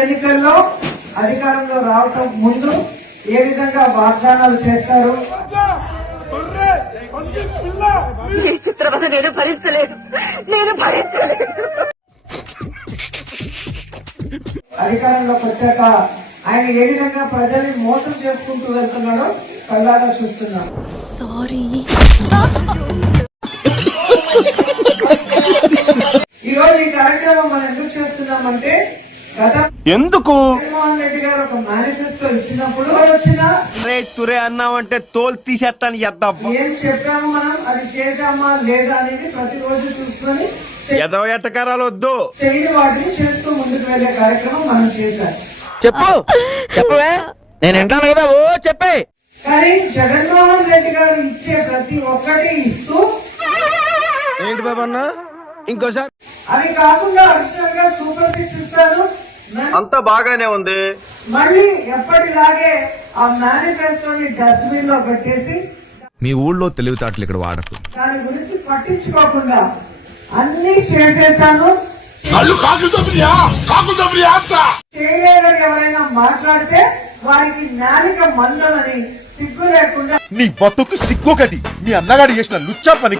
ఎన్నికల్లో అధికారంలో రావటం ముందు ఏ విధంగా వాగ్దానాలు చేస్తారు నేను భరించలేదు. అధికారంలోకి వచ్చాక ఆయన ఏ విధంగా ప్రజల్ని మోసం చేసుకుంటూ వెళ్తున్నాడో కళ్ళారా చూస్తున్నాం. సారీ. ఈ రోజు ఈ కార్యక్రమం మనం ఎందుకు చేస్తున్నామంటే ఎందుకు జగన్మోహన్ రెడ్డి గారు ఒక మేనిఫెస్టో ఇచ్చినప్పుడు వచ్చిన తురే అన్నావంటే తోలు తీసేస్తాను ఏం చెప్పాము మనం అది చేసామా లేదా అనేది ప్రతిరోజు చూసుకొని ఎదవ ఎట్టకారాలు వద్దు చేయని వాటిని చేస్తూ ముందుకు వెళ్లే కార్యక్రమం మనం చేశాం. చెప్పవే నేను వింటాను కదా. ఓ చెప్పే. కానీ జగన్మోహన్ రెడ్డి గారు ఇచ్చే ప్రతి ఒక్కటి ఇస్తూ ఏంటి బాబా అన్న ఇంకోసారి అది కాకుండా అడిషనల్ గా సూపర్ 6 ఇస్తాను. అంతా బాగానే ఉంది. మళ్ళీ ఎప్పటిలాగే ఆ మేనిఫెస్టోని డస్ట్బిన్ లో పెట్టేసి మీ ఊళ్ళో తెలివితేటలు ఇక్కడ వాడకు. దాని గురించి పట్టించుకోకుండా అన్ని చేసేసాను. చేయలేదని ఎవరైనా మాట్లాడితే వారికి నాలిక మందమని సిగ్గు లేకుండా నీ బతుకు సిగ్గొకటి నీ అన్నగాడు చేసిన లుచ్చా పని.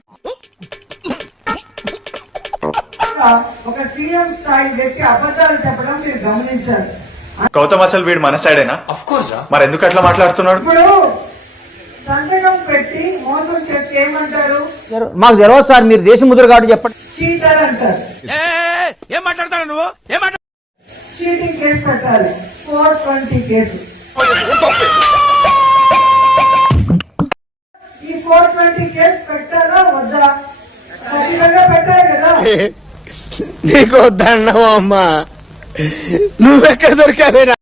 ఒక సీఎం స్థాయి వ్యక్తి అబద్ధాలు చెప్పడం మీరు గమనించారు. గౌతమ్ అసలు వీడు మన సైడేనా? Of course. మరి ఎందుకు అట్లా మాట్లాడుతున్నాడు? ఇప్పుడు సంతకం పెట్టి మోసం చేస్తే ఏమంటారు? మాకు తెలియదు సార్, మీరు దేశ ముద్ర కాబట్టి చెప్పండి. చీటర్ అంటారు. ఏం మాట్లాడతాడు నువ్వు? చీటింగ్ కేసు పెట్టాలి. 420 కేసు. ఈ 420 కేసు పెట్టాలా వద్దా? ఖచ్చితంగా పెట్టాలి కదా. నీకు దండం అమ్మా, నువ్వెక్కడ దొరికావేనా?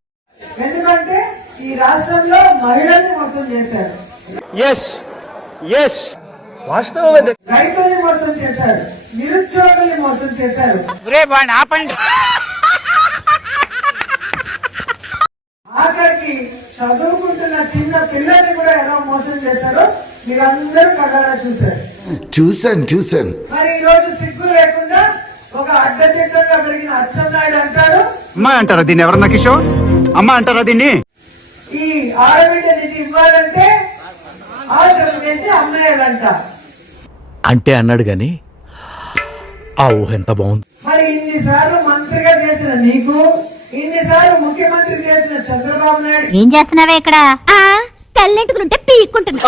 ఎందుకంటే ఈ రాష్ట్రంలో మహిళల్ని మోసం చేశారు, రైతుల్ని మోసం చేశారు, నిరుద్యోగుల్ని మోసం చేశారు. ఆఖరికి చదువుకుంటున్న చిన్న పిల్లల్ని కూడా ఎలా మోసం చేశారో మీరందరూ కళ్ళారా చూశారు. చూశాను. మరి ఈ రోజు సిగ్గు లేకుండా ఒక అడ్డదిడ్డంగా పెరిగిన అచ్చెన్నాయుడు అంటాడు, అమ్మా అంటారా దీన్ని? ఎవరన్నా కిషోర్ అమ్మ అంటారా దీన్ని? ఈ ఆడబిడ్డ నిధి ఇవ్వాలంటే ఆడపిల్ల చేసి అమ్మేయాలంట. అంటే అన్నాడు గాని ఆ ఊహ ఎంత బాగుంది. మరి ఇన్నిసార్లు మంత్రిగా చేసిన నీకు, ఇన్నిసార్లు ముఖ్యమంత్రి చేసిన చంద్రబాబు నాయుడు ఏం చేస్తున్నావే ఇక్కడ? తెల్లెంటుకుంటే పీక్కుంటుంది.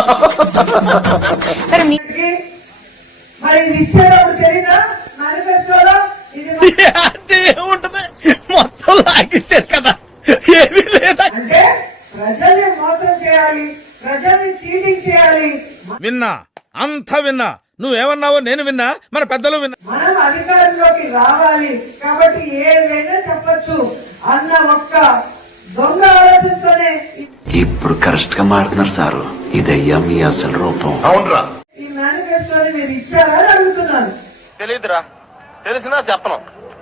మరి ఇది ఇచ్చేటప్పుడు తెలియదా మేనిఫెస్టోలో? ఇది మొత్తం లాగేశారు కదా, ఏమీ లేదా? అంటే ప్రజల్ని మోసం చేయాలి, ప్రజల్ని చీటింగ్ చేయాలి. విన్నా, అంతా విన్నా. నువ్వేమన్నావో నేను విన్నా, మన పెద్దలు విన్నా. మనం అధికారంలోకి రావాలి కాబట్టి ఏదైనా చెప్పొచ్చు అన్న ఒక్క దొంగ ఆలోచనతోనే ఇప్పుడు కరెక్ట్ గా మాడుతున్నారు సారు. ఇదయ్యా మీ అసలు రూపం. అవునరా, ఈ మేనిఫెస్టోని మీరు ఇచ్చారని అడుగుతున్నాను. తెలియదురా, తెలిసినా చెప్పను.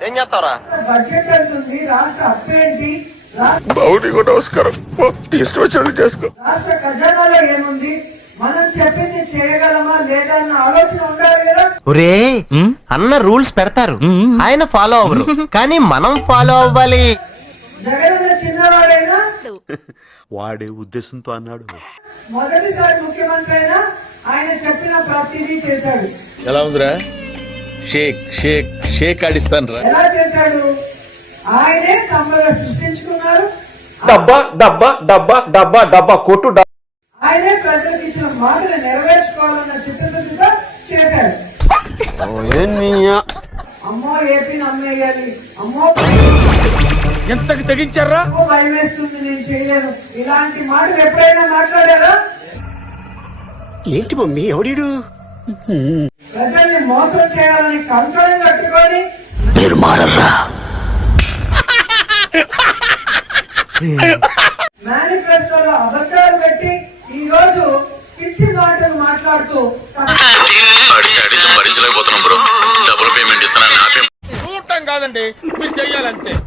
ఏం చేస్తావరా? బడ్జెట్ ఎంతుంది, రాష్ట్ర అప్పు ఏంటి, నమస్కారం, చేసుకో. రాష్ట్ర ఖజానాలో ఏముంది, మనం చెప్పింది చేయగలమా లేదా అన్న ఆలోచన ఉండాలి కదా. ఒరే అన్న రూల్స్ పెడతారు, ఆయన ఫాలో అవ్వరు, కానీ మనం ఫాలో అవ్వాలి. జగనన్న చిన్నవాడైనా వాడే ఉద్దేశంతో అన్నాడు. మొదటిసారి ముఖ్యమంత్రి అయినా ఆయన చెప్పిన ప్రతిదీ చేశాడు. ఎలా ఉందిరా? షేక్ షేక్ షేక్ ఆడిస్తాను రా. ఎలా చేశాడు? ఆయనే సంపద సృష్టించుకున్నారు, డబ్బా డబ్బా డబ్బా డబ్బా డబ్బా కొట్టు. ఆయనే ప్రజలకు ఇచ్చిన మాటలు నెరవేర్చుకోవాలన్న చిత్తశుద్ధితో చేశాడు. అమ్మో ఏపీని అమ్మేయాలి, అమ్మో ఎంతకి తెగించారా? భయం వేస్తుంది, నేను చేయలేను, ఇలాంటి మాటలు ఎప్పుడైనా మాట్లాడారా? ఏంటి మమ్మీ ఎవడీడు? ప్రజల్ని మోసం చేయాలని కంకణం కట్టుకొని మీరు మారర్రా. మేనిఫెస్టోలో అబద్ధాలు పెట్టి ఈ రోజు పిచ్చి మాటలు మాట్లాడుతూ భరించలేకపోతున్నాం బ్రో. డబుల్ పేమెంట్ ఇస్తానని చూడటం కాదండి, మీరు చెయ్యాలంతే.